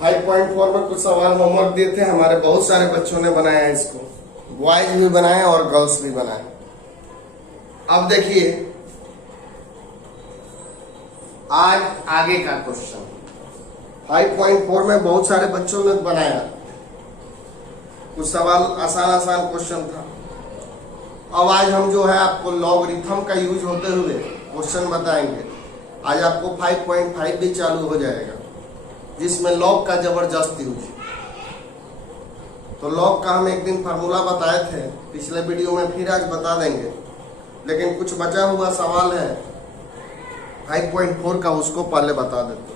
5.4 में कुछ सवाल होमवर्क दिए थे, हमारे बहुत सारे बच्चों ने बनाया है इसको, बॉयज भी बनाए और गर्ल्स भी बनाए। अब देखिए आज आगे का क्वेश्चन 5.4 में बहुत सारे बच्चों ने बनाया, कुछ सवाल आसान आसान क्वेश्चन था। अब आज हम जो है आपको लॉगरिथम का यूज होते हुए क्वेश्चन बताएंगे। आज आपको 5.5 भी चालू हो जाएगा जिसमें लॉग का जबरदस्त यूज। तो लॉग का हम एक दिन फार्मूला बताए थे पिछले वीडियो में, फिर आज बता देंगे, लेकिन कुछ बचा हुआ सवाल है 5.4 का, उसको पहले बता देते हैं।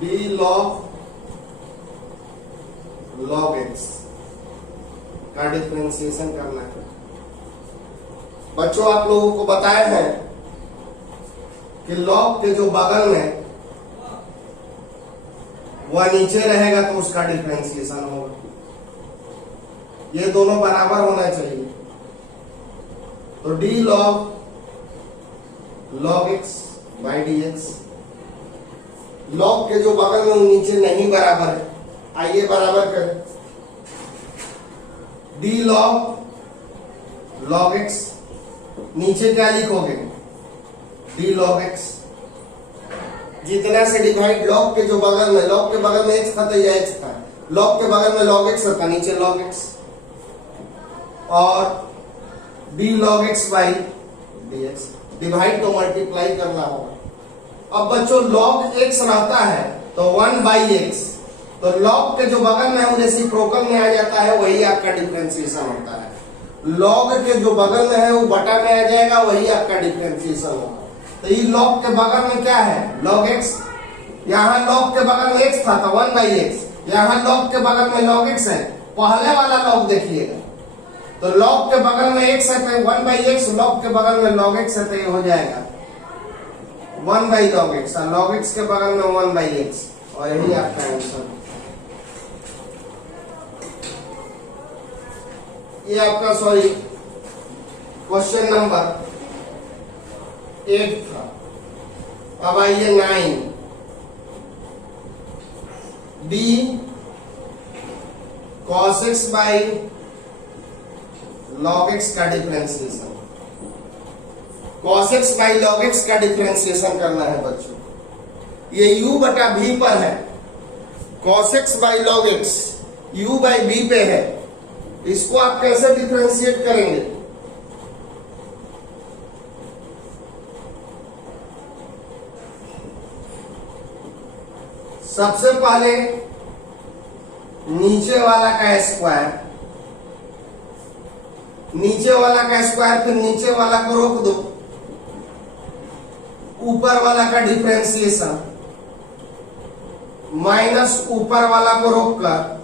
डी लॉग एक्स का डिफरेंशिएशन करना है। बच्चों आप लोगों को बताए हैं कि लॉग के जो बगल में वह नीचे रहेगा तो उसका डिफरेंशिएशन होगा। ये दोनों बराबर होना चाहिए। तो D log x by d x, log के जो बगल में वो नीचे नहीं बराबर है, आइए बराबर करें। डी लॉग एक्स, नीचे क्या लिखोगे? D log x. जितना से डिवाइड लॉग के जो बगल में, लॉग के बगल में एक्स था तो यह एक्स था, लॉग के बगल में लॉग एक्स था, नीचे लॉग एक्स, और D log x by d x. Divide तो मल्टीप्लाई करना होगा। अब बच्चों लॉग एक्स रहता है तो 1 बाई एक्स, तो लॉग के जो बगल में है वो रेसिप्रोकल में आ जाता है, वही आपका डिफरेंशिएशन होता है। लॉग के जो बगल में है वो बटा में आ जाएगा, वही आपका डिफरेंशिएशन होगा। तो ये लॉग के बगल में क्या है? Log x. यहाँ लॉग के बगल में एक्स था तो 1 बाई एक्स, यहाँ लॉग के बगल में लॉग एक्स है। पहले वाला लॉग देखिएगा, तो लॉग के बगल में एक्स है तो 1 बाई एक्स, लॉग के बगल में लॉग एक्स है तो ये हो जाएगा 1 बाई लॉग एक्स, और लॉग एक्स के बगल में 1 बाई एक्स, और यही आपका आंसर। ये आपका सॉरी क्वेश्चन नंबर 8 था। अब आइए 9, d cos x by log x का differentiation. Cos x by log x का डिफरेंशिएशन करना है बच्चों। ये u बटा v पर है, cos x by log x u बाई v पे है। इसको आप कैसे डिफरेंशिएट करेंगे? सबसे पहले नीचे वाला का स्क्वायर, नीचे वाला का स्क्वायर, फिर नीचे वाला को रोक दो, ऊपर वाला का डिफरेंशिएशन माइनस ऊपर वाला को रोककर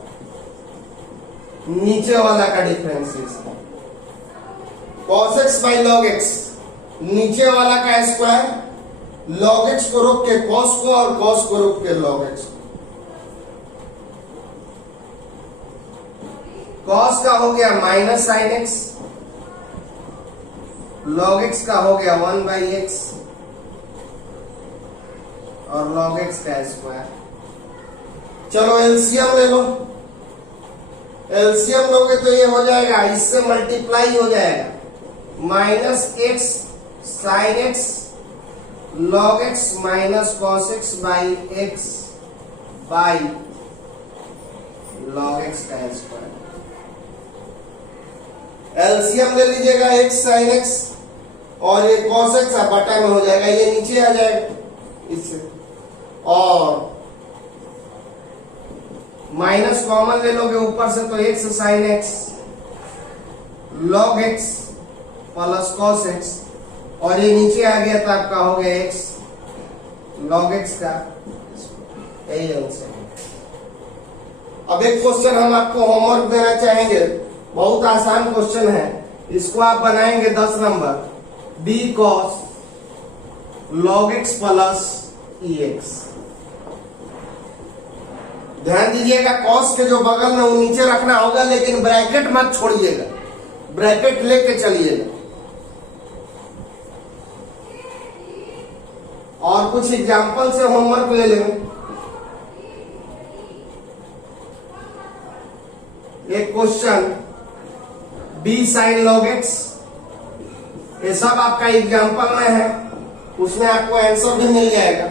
नीचे वाला का differentiation. cos x by log x, नीचे वाला का स्क्वायर, log x को रोक के cos को और cos को रोक के log x को। cos का हो गया minus sine x, log x का हो गया 1 बाई एक्स, और log x का स्क्वायर। चलो एलसीएम ले लो, एलसीएम लोगे तो ये हो जाएगा, इससे मल्टीप्लाई हो जाएगा, minus x sine x log x minus cos x by x by log x का स्क्वायर। एलसीएम ले लीजिएगा, एक्स साइन एक्स और ये कॉस एक्स बटा में हो जाएगा, ये नीचे आ जाएगा इससे, और माइनस कॉमन ले लोगे ऊपर से तो x sine x log x plus cos x, और ये नीचे आ गया तो आपका हो गया एक्स लॉग एक्स का, यही आंसर। अब एक क्वेश्चन हम आपको होमवर्क देना चाहेंगे, बहुत आसान क्वेश्चन है, इसको आप बनाएंगे 10 number. D cos log x plus e x. ध्यान दीजिएगा, कॉस के जो बगल में वो नीचे रखना होगा, लेकिन ब्रैकेट मत छोड़िएगा, ब्रैकेट लेके चलिएगा। और कुछ एग्जाम्पल से होमवर्क ले लेंगे। एक question b sin log x, ये सब आपका एग्जाम्पल में है, उसमें आपको आंसर भी मिल जाएगा।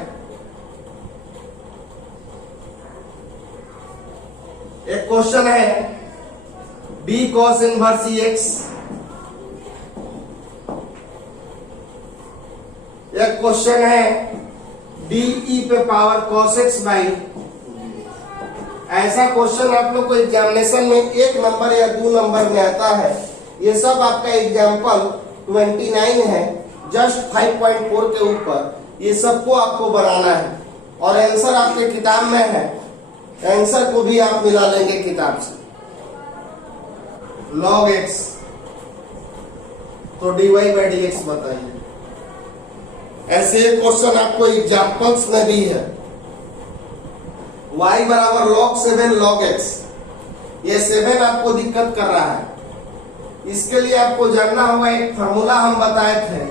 एक क्वेश्चन है b cos इनवर्स ex, एक क्वेश्चन है d e पे पावर cos x बाई। ऐसा क्वेश्चन आप लोग को एग्जामिनेशन में 1 नंबर या 2 नंबर में आता है। ये सब आपका एग्जाम्पल 29 है, जस्ट 5.4 के ऊपर ये सबको आपको बनाना है और आंसर आपके किताब में है। आंसर को भी आप मिला लेंगे किताब से। log x तो dy बाई डी एक्स बताइए। ऐसे एक क्वेश्चन आपको एग्जाम्पल्स में भी है, y बराबर log 7 log x। ये 7 आपको दिक्कत कर रहा है, इसके लिए आपको जानना होगा। एक फार्मूला हम बताए थे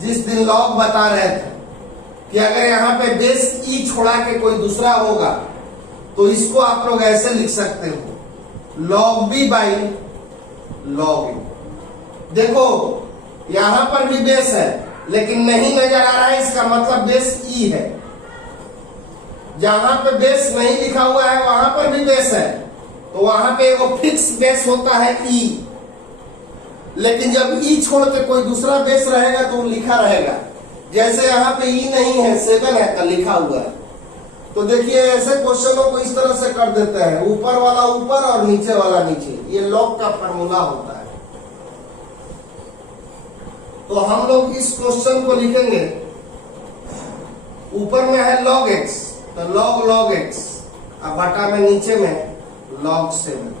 जिस दिन log बता रहे थे कि अगर यहाँ पे बेस e छोड़ा के कोई दूसरा होगा तो इसको आप लोग ऐसे लिख सकते हो, log b by log a। देखो यहां पर भी बेस है लेकिन नहीं नजर आ रहा है, इसका मतलब बेस e है। जहां पे बेस नहीं लिखा हुआ है वहां पर भी बेस है, तो वहां पे वो फिक्स बेस होता है e। लेकिन जब e छोड़ के कोई दूसरा बेस रहेगा तो वो लिखा रहेगा। जैसे यहाँ पे e नहीं है, 7 है तो लिखा हुआ है। तो देखिए ऐसे क्वेश्चनों को इस तरह से कर देते हैं, ऊपर वाला ऊपर और नीचे वाला नीचे। ये log का फार्मूला होता है। तो हम लोग इस क्वेश्चन को लिखेंगे, ऊपर में है log x तो log x, अब बटा में नीचे में log 7।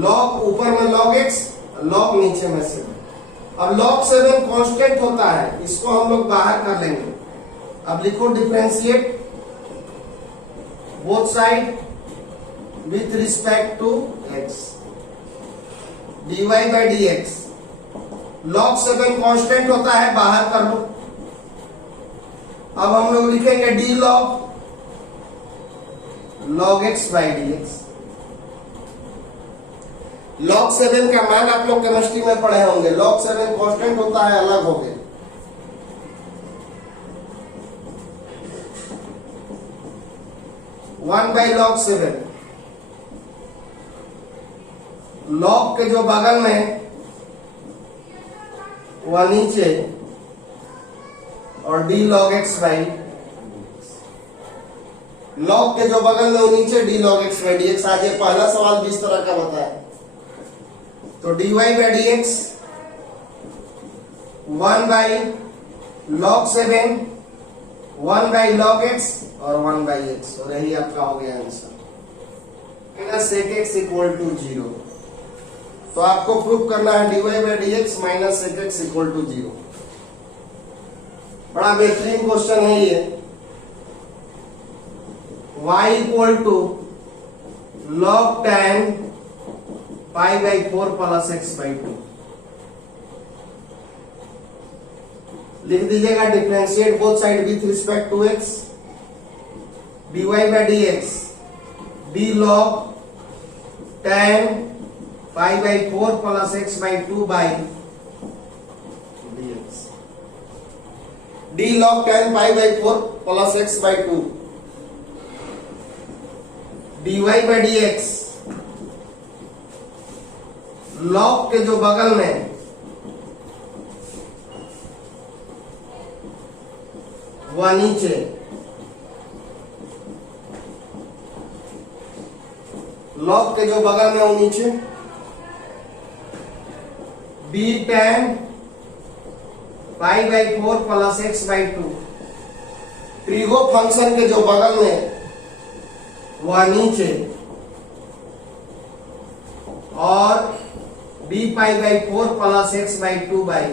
log ऊपर में log x, log नीचे में 7। अब log 7 कांस्टेंट होता है, इसको हम लोग बाहर कर लेंगे। अब लिखो differentiate both side with respect to x, dy by d x. log 7 constant होता है, बाहर कर लो। अब हम लोग लिखेंगे d log x by d x. log 7 का मान आप लोग केमिस्ट्री में पढ़े होंगे, log 7 कांस्टेंट होता है, अलग हो गए। वन बाई log 7, log के जो बगल में वह नीचे और d log x by. log के जो बगल में वो नीचे, d log x by d x. आज ये पहला सवाल भी इस तरह का बताया। तो dy by d x 1 by log 7, 1 by log x और 1 बाई x, और यही आपका हो गया answer. Minus sec x equal to 0। तो आपको प्रूफ करना है dy by d x minus sec x equal to 0। बड़ा बेहतरीन क्वेश्चन है ये। y equal to log tan pi by 4 plus x by 2। लिख दीजिएगा differentiate both side with respect to x, dy by d x d log tan pi by 4 plus x by 2 by dx। d log tan pi by 4 plus x by 2, dy by d x log के जो बगल में वह नीचे, log के जो बगल में वो नीचे, b tan pi by 4 plus x by 2। Trigo function के जो बगल में वह नीचे और b pi by 4 plus x by 2 by.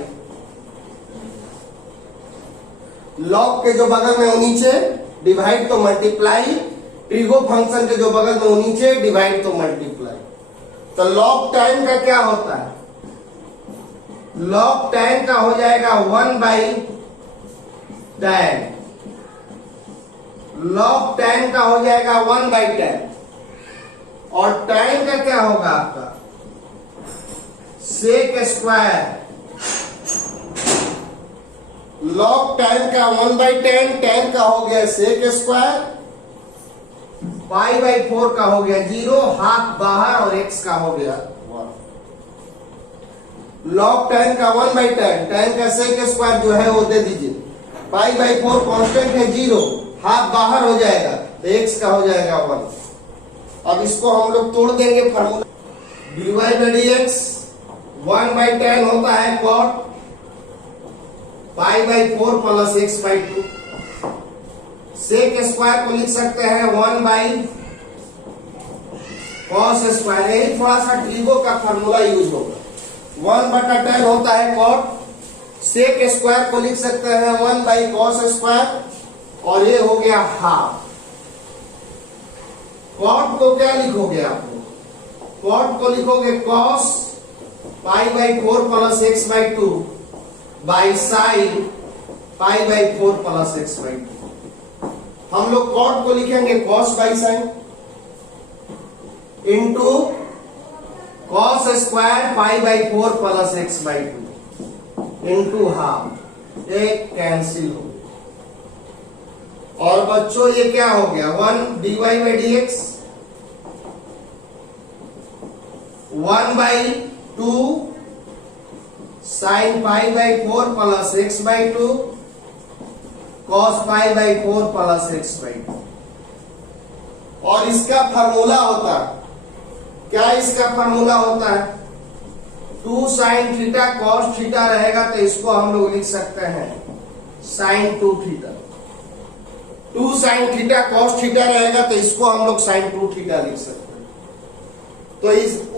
log के जो बगल में वो नीचे, डिवाइड तो मल्टीप्लाई, ट्रिगो फंक्शन के जो बगल में वो नीचे, डिवाइड तो मल्टीप्लाई। तो log tan का क्या होता है? log tan का हो जाएगा 1 बाई tan लॉग tan का हो जाएगा 1/tan, और tan का क्या होगा आपका सेक स्क्वायर। लॉग tan का 1/tan, tan का हो गया सेक स्क्वायर, π/4 का हो गया 0, हाफ बाहर और x का हो गया 1। लॉग tan का 1/tan, tan का सेक स्क्वायर जो है वो दे दीजिए, π/4 कांस्टेंट है 0, हाफ बाहर हो जाएगा तो x का हो जाएगा 1। अब इसको हम लोग तोड़ देंगे फार्मूला, dy/dx 1/tan होता है cot π/4 plus x/2। Sec square को लिख सकते हैं 1/cos स्क्वायर, यही थोड़ा सा ट्रिगो का फार्मूला यूज होगा। 1/tan होता है cot, सेक स्क्वायर को लिख सकते हैं 1/cos स्क्वायर, और ये हो गया हाफ। cot को क्या लिखोगे आप लोग, cot को लिखोगे cos π/4 plus x/2 by sin π/4 plus x/2। हम लोग cot को लिखेंगे cos बाई sin into cos square π/4 plus x/2 into half, एक कैंसिल हो। और बच्चों ये क्या हो गया 1 dy/dx 1/2 sin π/4 plus x/2 cos π/4 plus x/2। और इसका फार्मूला होता है क्या, इसका फार्मूला होता है 2 sin थीटा cos थीटा रहेगा तो इसको हम लोग लिख सकते हैं sin 2 theta. 2 sin theta cos theta रहेगा तो इसको हम लोग sin 2 थीटा लिख सकते हैं। तो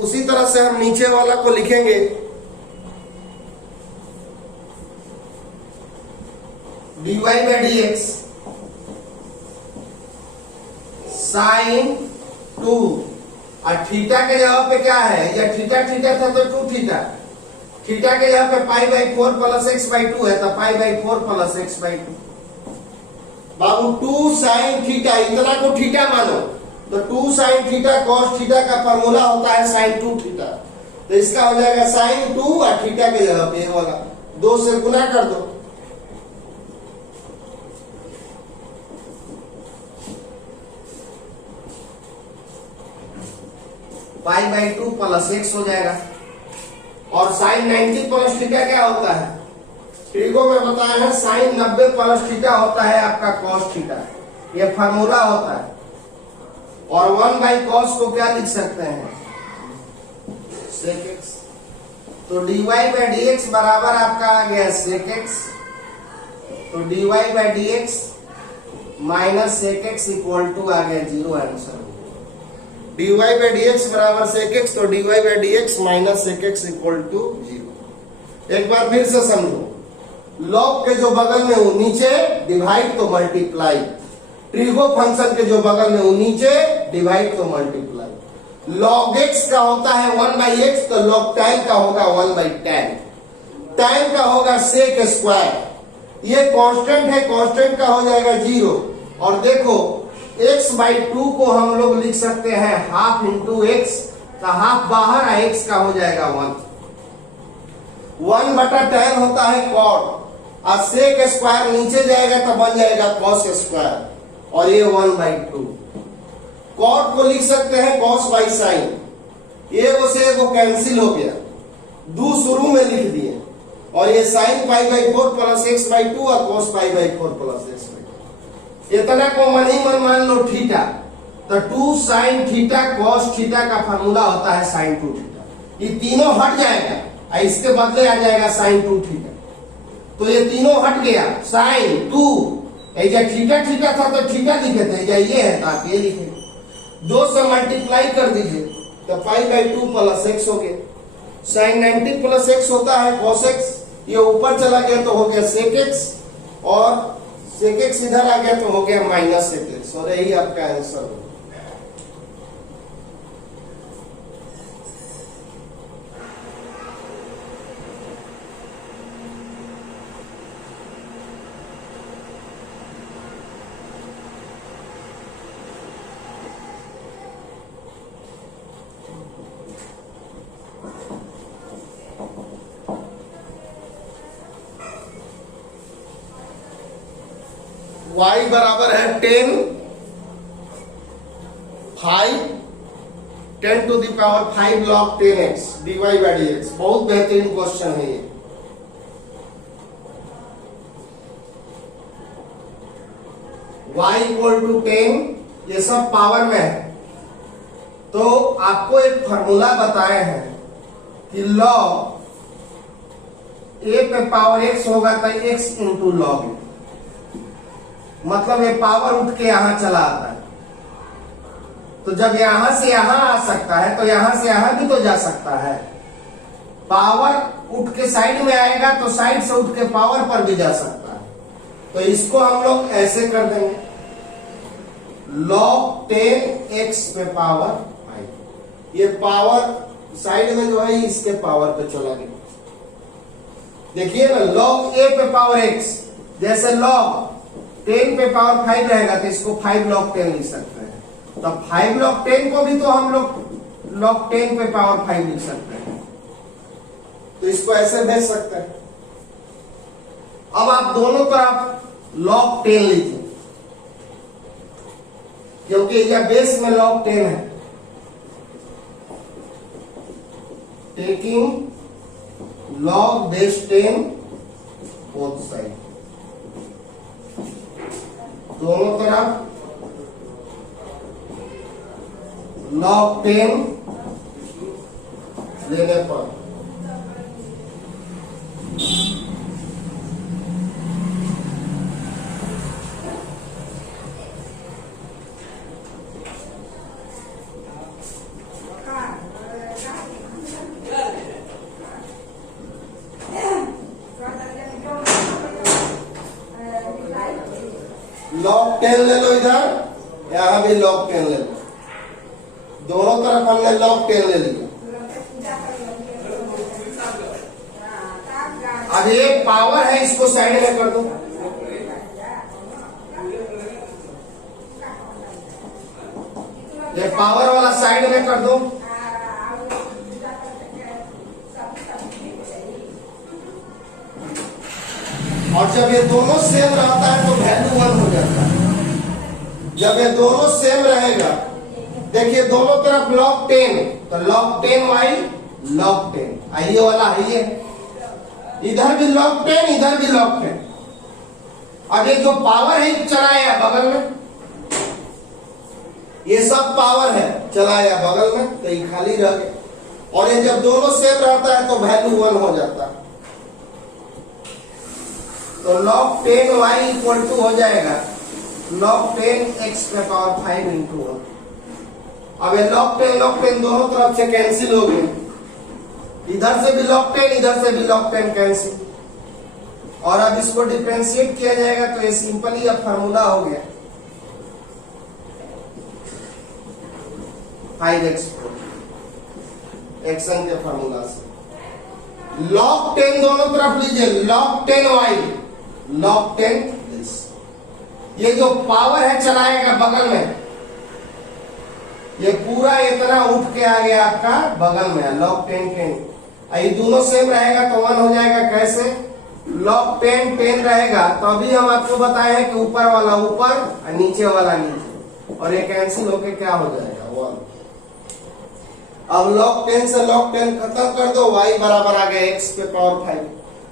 उसी तरह से हम नीचे वाला को लिखेंगे dy/dx sin 2, और थीटा के जगह पे क्या है, या थीटा थीटा था तो 2 थीटा, थीटा के जगह पे π/4 प्लस x/2 है तो π/4 प्लस x/2। बाबू 2 sin थीटा, इतना को थीटा मानो तो 2 sin थीटा cos थीटा का फार्मूला होता है sin 2 थीटा, तो इसका हो जाएगा sin 2 और थीटा के जगह पे होगा 2 से गुना कर दो, π/2 प्लस x हो जाएगा। और sin 90 प्लस थीटा क्या होता है, ट्रिगो में बताया है sin 90 प्लस थीटा होता है आपका cos थीटा, ये फार्मूला होता है। और 1/cos को क्या लिख सकते हैं sec x, तो dy/dx बराबर आपका आ गया sec x, तो dy/dx minus sec x equal to आ गया 0 आंसर। dy/dx बराबर sec x, तो dy/dx minus sec x equal to 0। एक बार फिर से समझो, लॉग के जो बगल में हो नीचे डिवाइड तो मल्टीप्लाई, ट्रिगो फंक्शन के जो बगल में हो नीचे डिवाइड तो मल्टीप्लाई। लॉग x का होता है 1/x, तो लॉग tan का होगा 1/tan, tan का होगा सेक स्क्वायर, ये कांस्टेंट है, कांस्टेंट का हो जाएगा 0। और देखो x/2 को हम लोग लिख सकते हैं हाफ इंटू एक्स, तो हाफ बाहर है, x का हो जाएगा 1। 1/tan होता है cot, और सेक स्क्वायर नीचे जाएगा तो बन जाएगा cos स्क्वायर, और ये 1/2। cot को लिख सकते हैं cos बाई sin, ये वो से वो कैंसिल हो गया, 2 शुरू में लिख दिए, और ये sin π/4 प्लस x/2 और cos π/4 प्लस x/2। इतना को मन ही मन मान लो थीटा, तो 2 sin थीटा cos थीटा का फार्मूला होता है sin 2 थीटा। ये तीनों हट जाएगा और इसके बदले आ जाएगा sin 2 थीटा, तो ये तीनों हट गया sin 2, ऐसा थीटा थीटा था तो थीटा लिखे थे, ये है तो आप ये लिखे, 2 से मल्टीप्लाई कर दीजिए तो π/2 प्लस x हो गया। sin 90 प्लस x होता है cos x, ये ऊपर चला गया तो हो गया sec x, और sec x इधर आ गया तो हो गया माइनस sec x, और यही आपका आंसर हो। y बराबर है 10 to the power 5 log 10x dy by dx। बहुत बेहतरीन क्वेश्चन है ये। y इक्वल टू 10, ये सब पावर में है। तो आपको एक फॉर्मूला बताए हैं कि log a पे पावर x होगा तो x इंटू लॉग a, मतलब ये पावर उठ के यहां चला आता है। तो जब यहां से यहां आ सकता है तो यहां से यहां भी तो जा सकता है। पावर उठ के साइड में आएगा तो साइड से उठ के पावर पर भी जा सकता है। तो इसको हम लोग ऐसे कर देंगे, log 10x पे पावर 5। ये पावर साइड में जो है इसके पावर पे चला गया। देखिए ना, log a पे पावर x, जैसे log 10 पे पावर 5 रहेगा तो इसको 5 log 10 लिख सकते हैं। तो 5 log 10 को भी तो हम लोग log 10 पे पावर 5 लिख सकते हैं। तो इसको ऐसे भेज सकते हैं। अब आप दोनों तरफ log 10 लीजिए, क्योंकि यह बेस में log 10 है। Taking log base 10 both side, दोनों तरफ log 10 लेने पर log 10 ले लो, इधर यहां भी log 10 ले लो, दोनों तरफ हमने log 10 ले लिया। अब ये पावर है, इसको साइड में कर दो। ये पावर वाला साइड में कर दो। और जब ये दोनों सेम रहता है तो वैल्यू 1 हो जाता है। जब ये दोनों सेम रहेगा, देखिए दोनों तरफ log 10, तो log 10 y log 10, ये वाला है ये, इधर भी log 10, इधर भी log 10। अब ये जो पावर है चलाया बगल में, ये सब पावर है चलाया बगल में, तो ये खाली रह गया। और ये जब दोनों सेम रहता है तो वैल्यू 1 हो जाता है। तो log 10 y इक्वल टू हो जाएगा log 10 x पे पावर 5 इंटू 1। अब ये log 10 दोनों तरफ से कैंसिल हो गए, इधर से भी log 10, इधर से भी log 10 कैंसिल। और अब इसको डिफरेंशिएट किया जाएगा तो ये सिंपली अब फार्मूला हो गया 5x एक्शन के फार्मूला से। log 10 दोनों तरफ लीजिए, log 10 y log 10 this। ये जो पावर है चलाएगा बगल में, ये पूरा इतना उठ के आ गया आपका बगल में log 10 ये दोनों सेम रहेगा तो 1 हो जाएगा। कैसे? log 10 रहेगा तो अभी हम आपको बताए हैं कि ऊपर वाला ऊपर और नीचे वाला नीचे, और ये कैंसिल होके क्या हो जाएगा 1। अब log 10 से log 10 खत्म कर दो, y बराबर आ गया x पे पावर 5।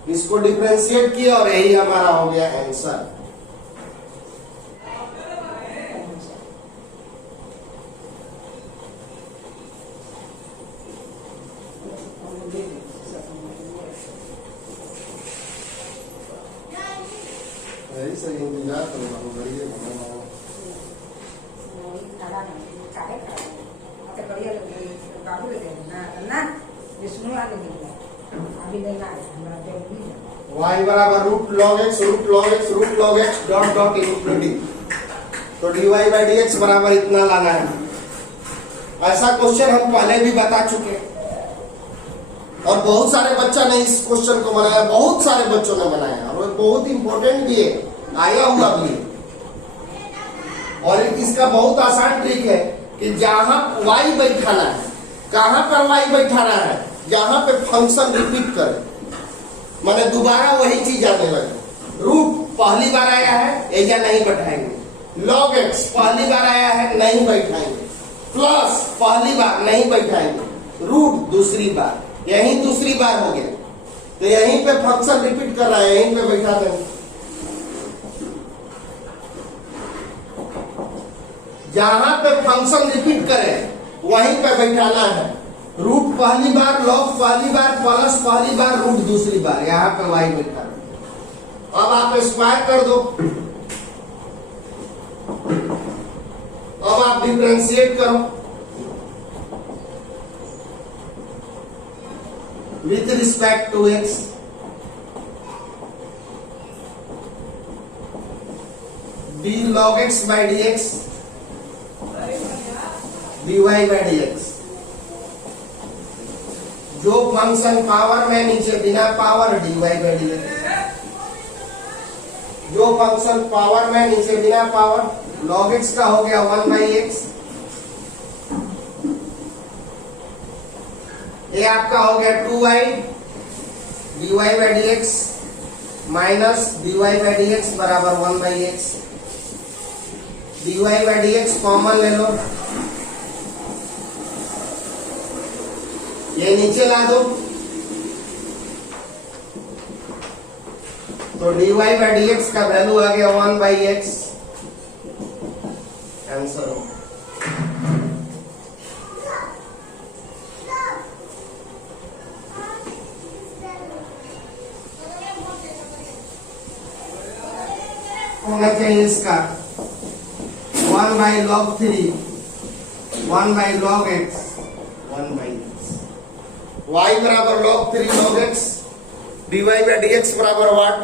इसको डिफरेंशिएट किया और यही हमारा हो गया आंसर। ऐसे इंतजार करो, बढ़िया y बराबर root log x dot dot including, तो dy बाई dx बराबर इतना लाना है। ऐसा क्वेश्चन हम पहले भी बता चुके हैं और बहुत सारे बच्चा ने इस क्वेश्चन को बनाया, बहुत सारे बच्चों ने बनाया और बहुत इंपॉर्टेंट भी है, आया हुआ भी है। और इसका बहुत आसान ट्रिक है कि जहां y बैठाना है, कहां पर y बैठाना है, जहां पे फंक्शन रिपीट करे, माने दोबारा वही चीज आने लगे। रूट पहली बार आया है या नहीं बैठाएंगे। log x पहली बार आया है, नहीं बैठाएंगे। प्लस पहली बार नहीं बैठाएंगे। रूट दूसरी बार, यही दूसरी बार हो गया, तो यहीं पे फंक्शन रिपीट कर रहा है, यहीं पे बैठा देंगे। जहां पे फंक्शन रिपीट करे वहीं पे बैठाना है। रूट पहली बार, लॉग पहली बार, प्लस पहली बार, रूट दूसरी बार, यहां पे वाई बैठा। अब आप स्क्वायर कर दो, अब आप डिफरेंशिएट करो with respect to x. D log x by d x dy by d x. जो फंक्शन पावर में नीचे बिना power dy by d x. जो फंक्शन पावर में नीचे बिना पावर log x का हो गया 1 बाई एक्स। ये आपका हो गया 2y dy by d x minus dy by d x बराबर 1 by x. dy by d x common ले लो, ये नीचे ला दो, तो dy बाई डी एक्स का वैल्यू आ गया 1 बाई एक्स। आंसर होना चाहिए इसका 1 by log 3, 1 by log x, 1 by y बराबर log 3 log x, dy by dx बराबर व्हाट?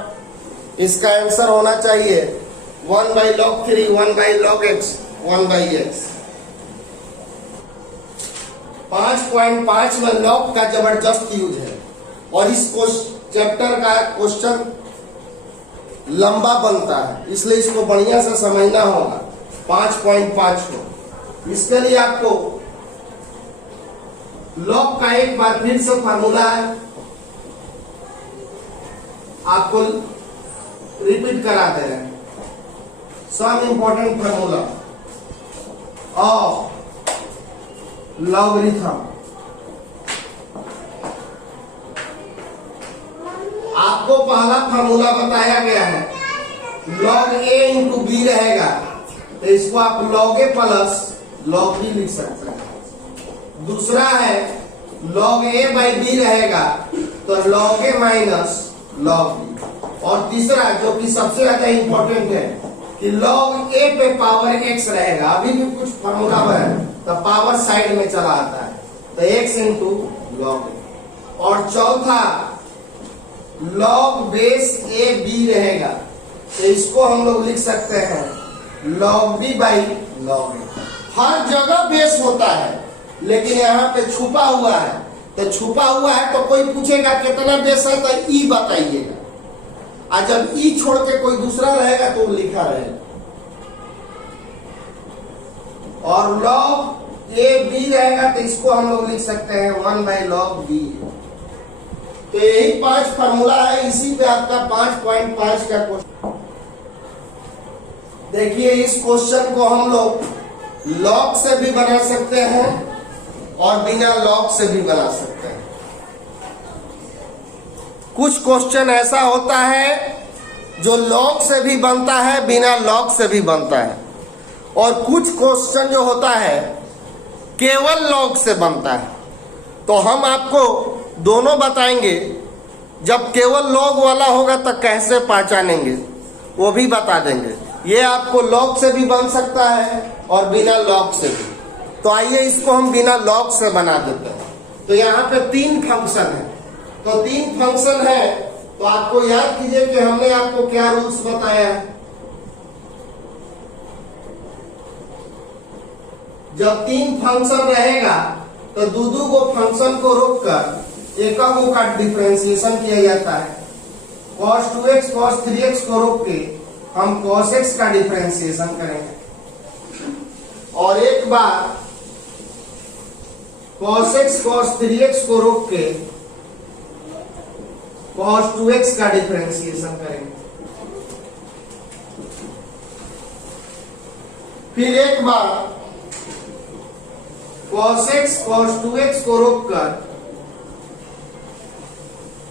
इसका आंसर होना चाहिए 1 by log 3, 1 by log x, 1 by x। 5.5 में log का जबरदस्त यूज है और इस चैप्टर का क्वेश्चन लंबा बनता है, इसलिए इसको बढ़िया से समझना होगा। 5.5 को इसके लिए आपको लॉग का एक बार फिर से फार्मूला है, आपको रिपीट करा दे रहे हैं। Some important formula of logarithm. आपको पहला फार्मूला बताया गया है, log a इंटू बी रहेगा, तो इसको आप log a plus log b लिख सकते हैं। दूसरा है log a बाई b रहेगा, तो log a minus log b। और तीसरा जो कि सबसे ज्यादा इंपॉर्टेंट है कि log a पे पावर x रहेगा। अभी भी कुछ फार्मूला है तो पावर साइड में चला आता है, तो x इंटू log a। और चौथा log बेस a b रहेगा, तो इसको हम लोग लिख सकते हैं log b by log a। हर जगह बेस होता है, लेकिन यहाँ पे छुपा हुआ है, तो छुपा हुआ है तो कोई पूछेगा कितना बेस है, तो ई बताइएगा, और जब ई छोड़ के कोई दूसरा रहेगा तो लिखा रहेगा। और log a b रहेगा, तो इसको हम लोग लिख सकते हैं 1 बाई log b। तो यही 5 फार्मूला है, इसी पे आपका 5.5 का क्वेश्चन। देखिए इस क्वेश्चन को हम लोग लॉग से भी बना सकते हैं और बिना लॉग से भी बना सकते हैं। कुछ क्वेश्चन ऐसा होता है जो लॉग से भी बनता है, बिना लॉग से भी बनता है, और कुछ क्वेश्चन जो होता है केवल लॉग से बनता है। तो हम आपको दोनों बताएंगे। जब केवल लॉग वाला होगा तो कैसे पहचानेंगे वो भी बता देंगे। ये आपको लॉग से भी बन सकता है और बिना लॉग से भी। तो आइए इसको हम बिना लॉग से बना देते हैं। तो यहाँ पे 3 फंक्शन है, तो 3 फंक्शन है, तो आपको याद कीजिए कि हमने आपको क्या रूल्स बताया है। जब 3 फंक्शन रहेगा तो दो को फंक्शन को रोककर एकमों का डिफरेंशिएशन किया जाता है। cos 2x cos 3x को रोक के हम cos x का डिफरेंशिएशन करेंगे, और एक बार cos x cos 3x को रोक के cos 2x का डिफरेंशिएशन करेंगे। फिर एक बार cos x cos 2x को रोककर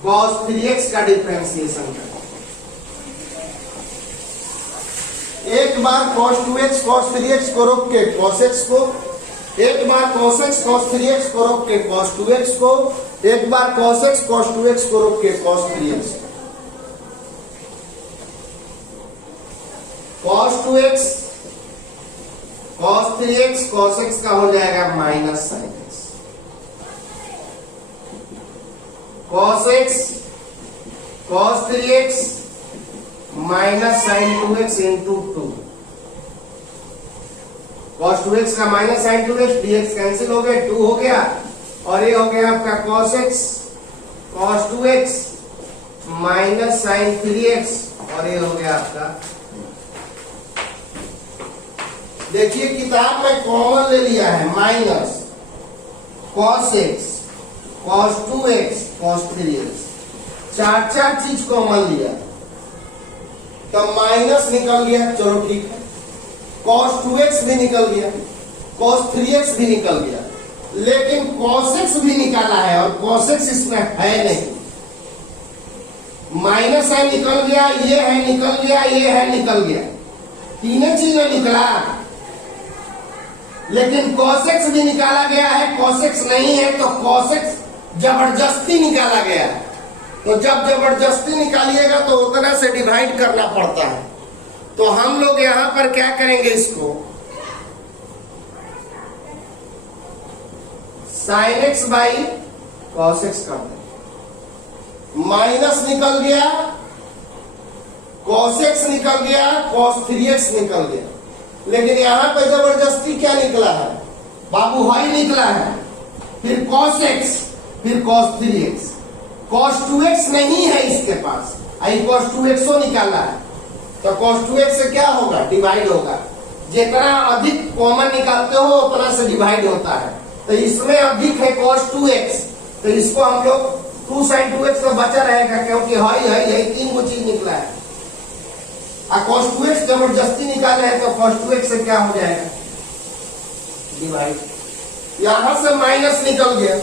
cos 3x का डिफरेंशिएशन करें। एक बार cos 2x cos 3x को रोक के cos x को, एक बार cos x cos 3x को रोक के cos 2x को, एक बार cos x cos 2x को रोक के cos 3x। cos 2x cos 3x cos x का हो जाएगा minus sin x। cos x cos 3x minus sine 2x into 2। cos 2x का minus sine 2x, dx cancel हो गए, 2 हो गया, और ये हो गया आपका cos x cos 2x minus sine 3x, और ये हो गया आपका। देखिए किताब में कॉमन ले लिया है minus cos x cos 2x cos 3x, चार चीज कॉमन लिया, तो माइनस निकल गया, चलो ठीक है। cos 2x भी निकल गया, cos 3x भी निकल गया, लेकिन cos x भी निकाला है और cos x इसमें है नहीं। माइनस है निकल गया, ये है निकल गया, ये है निकल गया, तीनों चीजें निकला, लेकिन cos x भी निकाला गया है, cos x नहीं है तो cos x जबरदस्ती निकाला गया है। तो जब जबरदस्ती निकालिएगा तो उतना से डिवाइड करना पड़ता है। तो हम लोग यहां पर क्या करेंगे, इसको sin x by cos x कर दें। माइनस निकल गया, cos x निकल गया, cos 3x निकल गया, लेकिन यहां पर जबरदस्ती क्या निकला है बाबू, y निकला है, फिर cos x फिर cos 3x। cos 2x नहीं है इसके पास, आई cos 2x निकाला है, तो cos 2x से क्या होगा, डिवाइड होगा। जितना अधिक कॉमन निकालते हो उतना से डिवाइड होता है, तो इसमें अधिक है cos 2x, तो इसको हम लोग 2 sin 2x तो बचा रहेगा, क्योंकि है 3 को चीज निकला है। cos 2x जबरदस्ती निकाले है, तो cos 2x से क्या हो जाएगा, डिवाइड। यहां से माइनस निकल गया,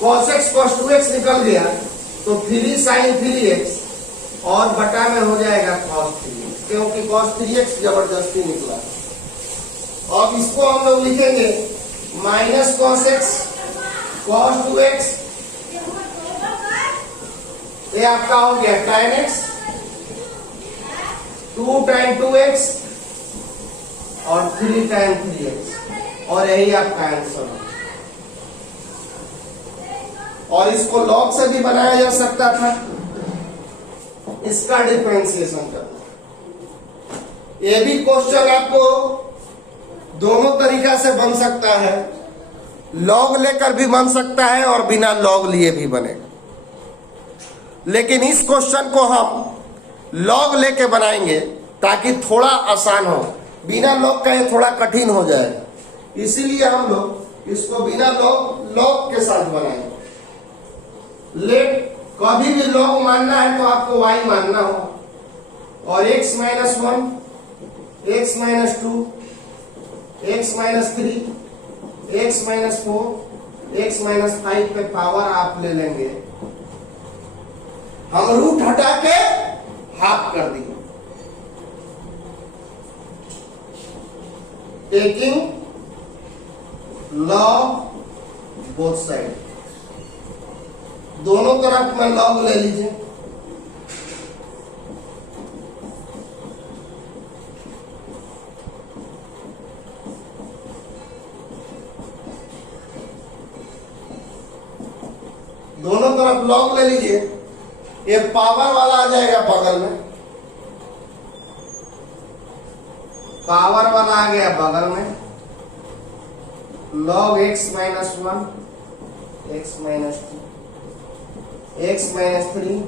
cos x cos 2x निकल गया, तो 3 sin 3x और बटा में हो जाएगा cos 3x, क्योंकि cos 3x जबरदस्ती निकला। अब इसको हम लोग लिखेंगे minus cos x cos 2x, ये आपका हो गया tan x, 2 tan 2x और 3 tan 3x, और यही आपका आंसर है। और इसको log से भी बनाया जा सकता था, इसका डिफरेंशिएशन करना। ये भी क्वेश्चन आपको दोनों तरीका से बन सकता है, log लेकर भी बन सकता है और बिना log लिए भी बनेगा, लेकिन इस क्वेश्चन को हम log लेके बनाएंगे ताकि थोड़ा आसान हो। बिना log का ये थोड़ा कठिन हो जाएगा, इसीलिए हम लोग इसको बिना log के साथ बनाएंगे। लेट कभी भी log मानना है तो आपको y मानना हो, और x minus 1 x minus 2 x minus 3 x minus 4 x minus 5 पे पावर आप ले लेंगे, हम रूट हटा के हाफ कर दिए, टेकिंग log बोथ साइड, दोनों तरफ में log ले लीजिए। दोनों तरफ log ले लीजिए, ये पावर वाला आ जाएगा बगल में, पावर वाला आ गया बगल में, log x minus 1 x minus 2 x minus 3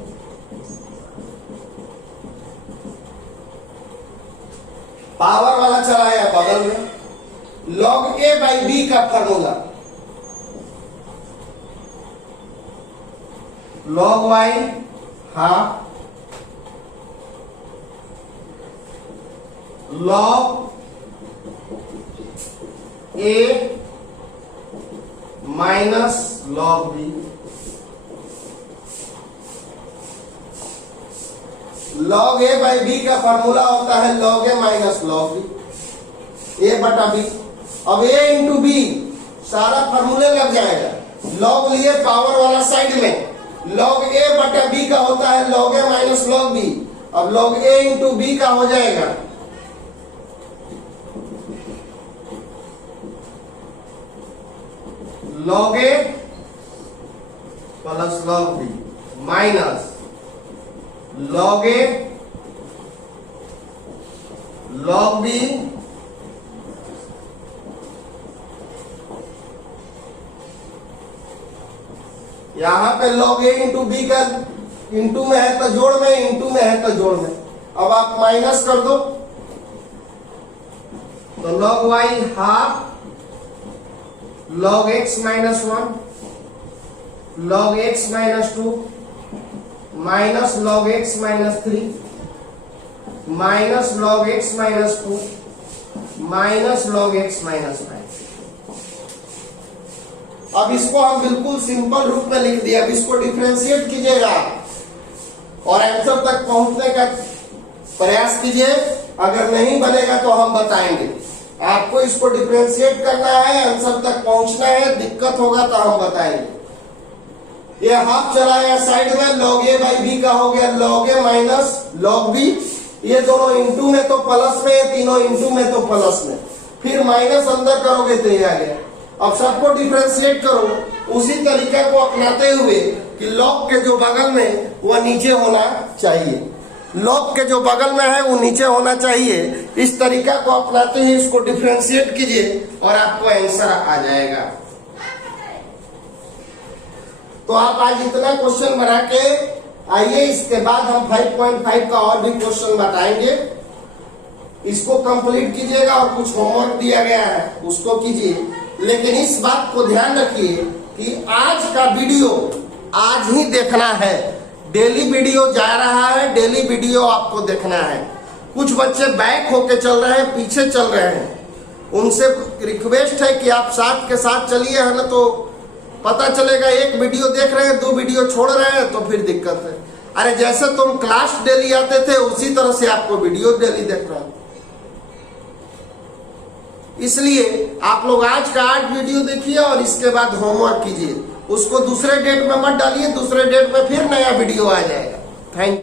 power वाला चला गया बगल में, log a बाई b का formula, log y half log a minus log b. Log a by b का फॉर्मूला होता है log a minus log b, a बटा बी। अब ए इंटू बी सारा फॉर्मूले लग जाएगा। लॉग लिए पावर वाला साइड में, लॉग ए बटा बी का होता है log a minus log b. अब लॉग ए इंटू बी का हो जाएगा log a plus log b minus log a log b यहां पे लॉग ए इंटू बी का इंटू में है तो जोड़ में, इंटू में है तो जोड़ में। अब आप माइनस कर दो तो log y half log x minus 1 log x minus 2 minus log x minus 3 minus log x minus 2 minus log x minus 5। अब इसको हम बिल्कुल सिंपल रूप में लिख दिया। अब इसको डिफरेंशिएट कीजिएगा और आंसर तक पहुंचने का प्रयास कीजिए। अगर नहीं बनेगा तो हम बताएंगे। आपको इसको डिफरेंशिएट करना है, आंसर तक पहुंचना है। दिक्कत होगा तो हम बताएंगे। ये हाफ चला गया साइड में, लॉग ए बाई बी का हो गया log a minus log B. ये दोनों इंटू में तो प्लस में, ये तीनों इंटू में तो प्लस में, फिर माइनस अंदर करोगे तो ये आ गया। अब सबको डिफरेंशिएट करो उसी तरीके को अपनाते हुए कि लॉग के जो बगल में वो नीचे होना चाहिए, लॉग के जो बगल में है वो नीचे होना चाहिए। इस तरीका को अपनाते हुए इसको डिफरेंशिएट कीजिए और आपको आंसर आ जाएगा। तो आप आज इतना क्वेश्चन बना के आइए, इसके बाद हम 5.5 का और भी क्वेश्चन बताएंगे। इसको कंप्लीट कीजिएगा और कुछ होमवर्क दिया गया है उसको कीजिए। लेकिन इस बात को ध्यान रखिए कि आज का वीडियो आज ही देखना है। डेली वीडियो जा रहा है, डेली वीडियो आपको देखना है। कुछ बच्चे बैक होके चल रहे हैं, पीछे चल रहे हैं, उनसे रिक्वेस्ट है कि आप साथ के साथ चलिए, है ना। तो पता चलेगा एक वीडियो देख रहे हैं, 2 वीडियो छोड़ रहे हैं तो फिर दिक्कत है। अरे जैसे तुम क्लास डेली आते थे उसी तरह से आपको वीडियो डेली देखना है। इसलिए आप लोग आज का 8 वीडियो देखिए और इसके बाद होमवर्क कीजिए। उसको दूसरे डेट में मत डालिए, दूसरे डेट में फिर नया वीडियो आ जाएगा। Thank you.